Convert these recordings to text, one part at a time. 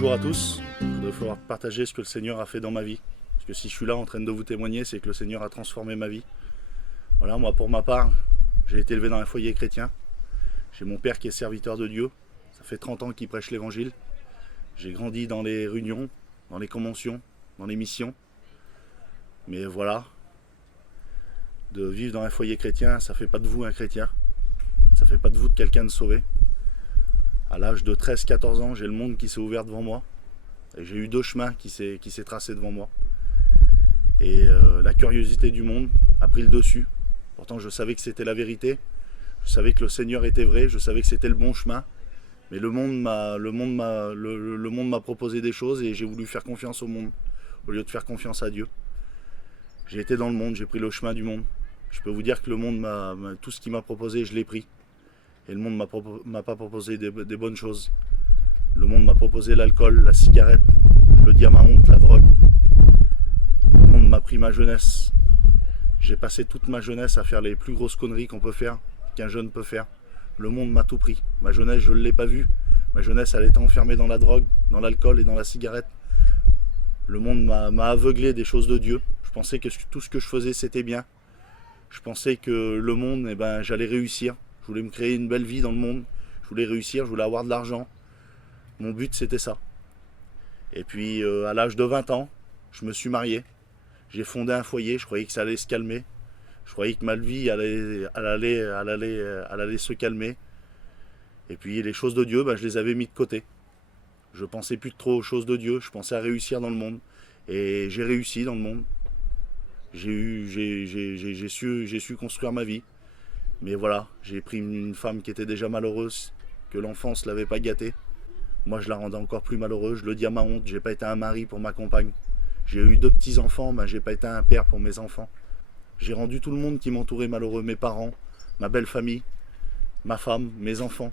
Bonjour à tous, je voudrais pouvoir partager ce que le Seigneur a fait dans ma vie. Parce que si je suis là en train de vous témoigner, c'est que le Seigneur a transformé ma vie. Voilà, moi pour ma part, j'ai été élevé dans un foyer chrétien. J'ai mon père qui est serviteur de Dieu. Ça fait 30 ans qu'il prêche l'évangile. J'ai grandi dans les réunions, dans les conventions, dans les missions. Mais voilà, de vivre dans un foyer chrétien, ça fait pas de vous un chrétien. Ça fait pas de vous de quelqu'un de sauvé. À l'âge de 13-14 ans, j'ai le monde qui s'est ouvert devant moi. Et j'ai eu deux chemins qui s'est tracé devant moi. Et la curiosité du monde a pris le dessus. Pourtant, je savais que c'était la vérité. Je savais que le Seigneur était vrai. Je savais que c'était le bon chemin. Mais le monde m'a proposé des choses et j'ai voulu faire confiance au monde au lieu de faire confiance à Dieu. J'ai été dans le monde, j'ai pris le chemin du monde. Je peux vous dire que le monde tout ce qu'il m'a proposé, je l'ai pris. Et le monde m'a pas proposé des bonnes choses. Le monde m'a proposé l'alcool, la cigarette, le dis à ma honte, la drogue. Le monde m'a pris ma jeunesse. J'ai passé toute ma jeunesse à faire les plus grosses conneries qu'on peut faire, qu'un jeune peut faire. Le monde m'a tout pris. Ma jeunesse, je ne l'ai pas vue. Ma jeunesse, elle était enfermée dans la drogue, dans l'alcool et dans la cigarette. Le monde m'a aveuglé des choses de Dieu. Je pensais que tout ce que je faisais, c'était bien. Je pensais que le monde, j'allais réussir. Je voulais me créer une belle vie dans le monde. Je voulais réussir, je voulais avoir de l'argent. Mon but, c'était ça. Et puis, à l'âge de 20 ans, je me suis marié. J'ai fondé un foyer. Je croyais que ça allait se calmer. Je croyais que ma vie allait se calmer. Et puis, les choses de Dieu, je les avais mis de côté. Je pensais plus trop aux choses de Dieu. Je pensais à réussir dans le monde. Et j'ai réussi dans le monde. J'ai su construire ma vie. Mais voilà, j'ai pris une femme qui était déjà malheureuse, que l'enfance ne l'avait pas gâtée. Moi, je la rendais encore plus malheureuse. Je le dis à ma honte, j'ai pas été un mari pour ma compagne. J'ai eu 2 petits-enfants, mais j'ai pas été un père pour mes enfants. J'ai rendu tout le monde qui m'entourait malheureux, mes parents, ma belle famille, ma femme, mes enfants.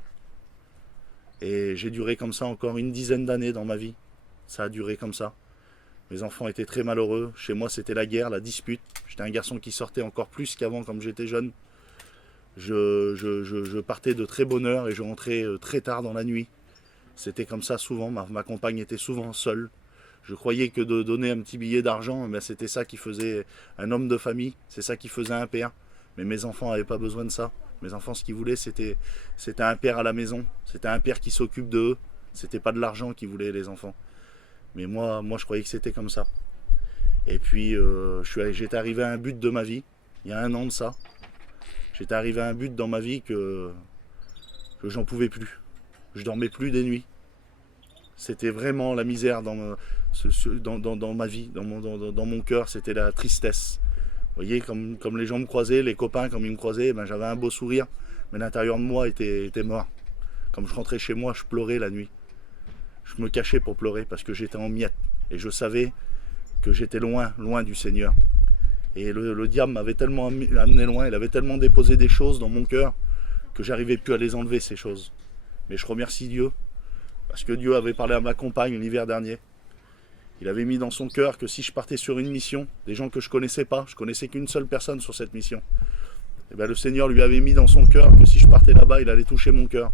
Et j'ai duré comme ça encore une dizaine d'années dans ma vie. Ça a duré comme ça. Mes enfants étaient très malheureux. Chez moi, c'était la guerre, la dispute. J'étais un garçon qui sortait encore plus qu'avant, comme j'étais jeune. Je partais de très bonne heure et je rentrais très tard dans la nuit. C'était comme ça souvent. Ma compagne était souvent seule. Je croyais que de donner un petit billet d'argent, c'était ça qui faisait un homme de famille. C'est ça qui faisait un père. Mais mes enfants n'avaient pas besoin de ça. Mes enfants, ce qu'ils voulaient, c'était un père à la maison. C'était un père qui s'occupe d'eux. C'était pas de l'argent qu'ils voulaient, les enfants. Mais moi, je croyais que c'était comme ça. Et puis, j'étais arrivé à un but de ma vie, il y a 1 an de ça. J'étais arrivé à un but dans ma vie que j'en pouvais plus. Je dormais plus des nuits. C'était vraiment la misère dans ma vie, dans mon cœur. C'était la tristesse. Vous voyez, comme les gens me croisaient, les copains, comme ils me croisaient, j'avais un beau sourire. Mais l'intérieur de moi était mort. Comme je rentrais chez moi, je pleurais la nuit. Je me cachais pour pleurer parce que j'étais en miettes. Et je savais que j'étais loin du Seigneur. Et le diable m'avait tellement amené loin, il avait tellement déposé des choses dans mon cœur que j'arrivais plus à les enlever, ces choses. Mais je remercie Dieu, parce que Dieu avait parlé à ma compagne l'hiver dernier. Il avait mis dans son cœur que si je partais sur une mission, des gens que je connaissais pas, je connaissais qu'une seule personne sur cette mission, et le Seigneur lui avait mis dans son cœur que si je partais là-bas, il allait toucher mon cœur.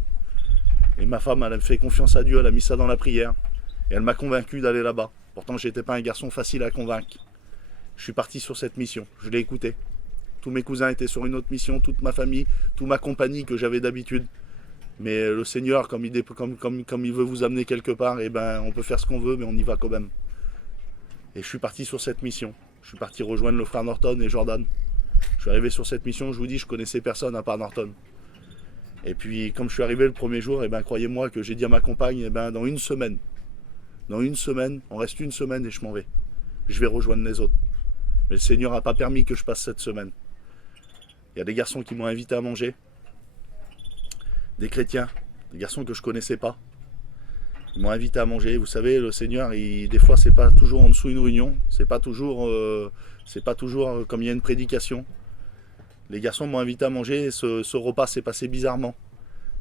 Et ma femme, elle a fait confiance à Dieu, elle a mis ça dans la prière, et elle m'a convaincu d'aller là-bas. Pourtant, j'étais pas un garçon facile à convaincre. Je suis parti sur cette mission, je l'ai écouté. Tous mes cousins étaient sur une autre mission, toute ma famille, toute ma compagnie que j'avais d'habitude. Mais le Seigneur, comme il veut vous amener quelque part, on peut faire ce qu'on veut, mais on y va quand même. Et je suis parti sur cette mission. Je suis parti rejoindre le frère Norton et Jordan. Je suis arrivé sur cette mission, je vous dis, je connaissais personne à part Norton. Et puis, comme je suis arrivé le premier jour, croyez-moi que j'ai dit à ma compagne, dans une semaine, on reste une semaine et je m'en vais. Je vais rejoindre les autres. Mais le Seigneur n'a pas permis que je passe cette semaine. Il y a des garçons qui m'ont invité à manger. Des chrétiens, des garçons que je ne connaissais pas. Ils m'ont invité à manger. Vous savez, le Seigneur, des fois, c'est pas toujours en dessous d'une réunion. C'est pas toujours comme il y a une prédication. Les garçons m'ont invité à manger. Ce repas s'est passé bizarrement.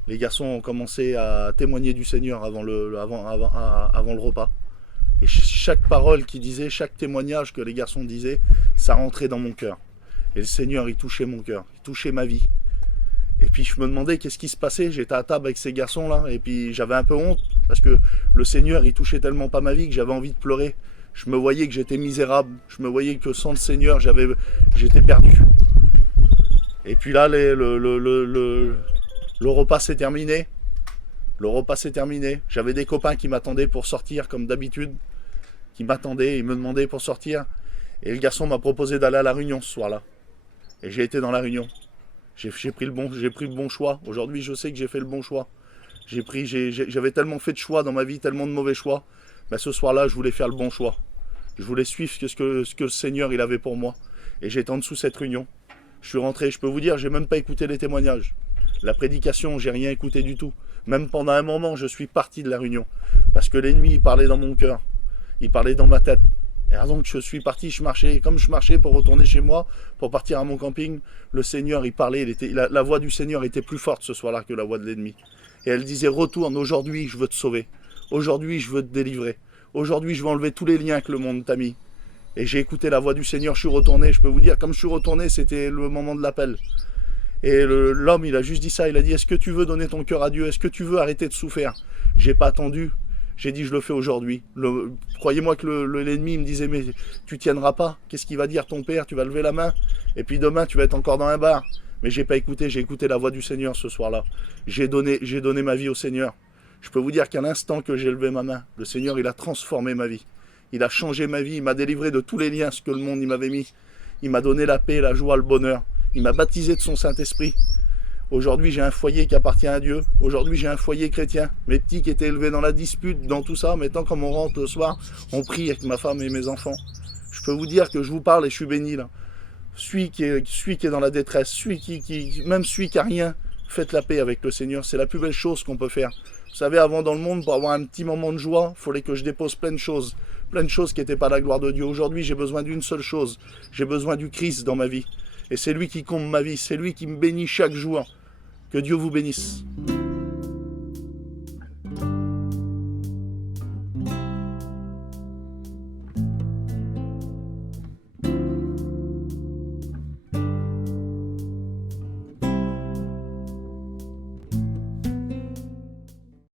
Les garçons ont commencé à témoigner du Seigneur avant le repas. Et chaque parole qu'ils disaient, chaque témoignage que les garçons disaient, ça rentrait dans mon cœur. Et le Seigneur, il touchait mon cœur, il touchait ma vie. Et puis je me demandais qu'est-ce qui se passait, j'étais à table avec ces garçons-là, et puis j'avais un peu honte, parce que le Seigneur, il touchait tellement pas ma vie que j'avais envie de pleurer. Je me voyais que j'étais misérable, je me voyais que sans le Seigneur, j'étais perdu. Et puis là, le repas s'est terminé. Le repas s'est terminé. J'avais des copains qui m'attendaient pour sortir, comme d'habitude, qui m'attendaient, ils me demandaient pour sortir. Et le garçon m'a proposé d'aller à la réunion ce soir-là. Et j'ai été dans la réunion. J'ai pris le bon choix. Aujourd'hui, je sais que j'ai fait le bon choix. J'avais tellement fait de choix dans ma vie, tellement de mauvais choix. Mais ce soir-là, je voulais faire le bon choix. Je voulais suivre ce que le Seigneur il avait pour moi. Et j'étais en dessous de cette réunion. Je suis rentré, je peux vous dire, j'ai même pas écouté les témoignages. La prédication, j'ai rien écouté du tout. Même pendant un moment, je suis parti de la réunion. Parce que l'ennemi, il parlait dans mon cœur. Il parlait dans ma tête. Et donc je suis parti, je marchais. Et comme je marchais pour retourner chez moi, pour partir à mon camping, le Seigneur, il parlait. La voix du Seigneur était plus forte ce soir-là que la voix de l'ennemi. Et elle disait, retourne, aujourd'hui, je veux te sauver. Aujourd'hui, je veux te délivrer. Aujourd'hui, je veux enlever tous les liens que le monde t'a mis. Et j'ai écouté la voix du Seigneur, je suis retourné. Je peux vous dire, comme je suis retourné, c'était le moment de l'appel. Et l'homme, il a juste dit ça, il a dit, est-ce que tu veux donner ton cœur à Dieu? Est-ce que tu veux arrêter de souffrir? J'ai pas attendu, j'ai dit, je le fais aujourd'hui. Croyez-moi que l'ennemi me disait, mais tu tiendras pas, qu'est-ce qu'il va dire ton père? Tu vas lever la main, et puis demain, tu vas être encore dans un bar. Mais j'ai pas écouté, j'ai écouté la voix du Seigneur ce soir-là. J'ai donné ma vie au Seigneur. Je peux vous dire qu'à l'instant que j'ai levé ma main, le Seigneur, il a transformé ma vie. Il a changé ma vie, il m'a délivré de tous les liens ce que le monde m'avait mis. Il m'a donné la paix, la joie, le bonheur. Il m'a baptisé de son Saint-Esprit. Aujourd'hui, j'ai un foyer qui appartient à Dieu. Aujourd'hui, j'ai un foyer chrétien. Mes petits qui étaient élevés dans la dispute, dans tout ça, maintenant, comme on rentre le soir, on prie avec ma femme et mes enfants. Je peux vous dire que je vous parle et je suis béni là. Celui qui est dans la détresse, même celui qui n'a rien, faites la paix avec le Seigneur. C'est la plus belle chose qu'on peut faire. Vous savez, avant dans le monde, pour avoir un petit moment de joie, il fallait que je dépose plein de choses qui n'étaient pas la gloire de Dieu. Aujourd'hui, j'ai besoin d'une seule chose. J'ai besoin du Christ dans ma vie. Et c'est lui qui comble ma vie, c'est lui qui me bénit chaque jour. Que Dieu vous bénisse.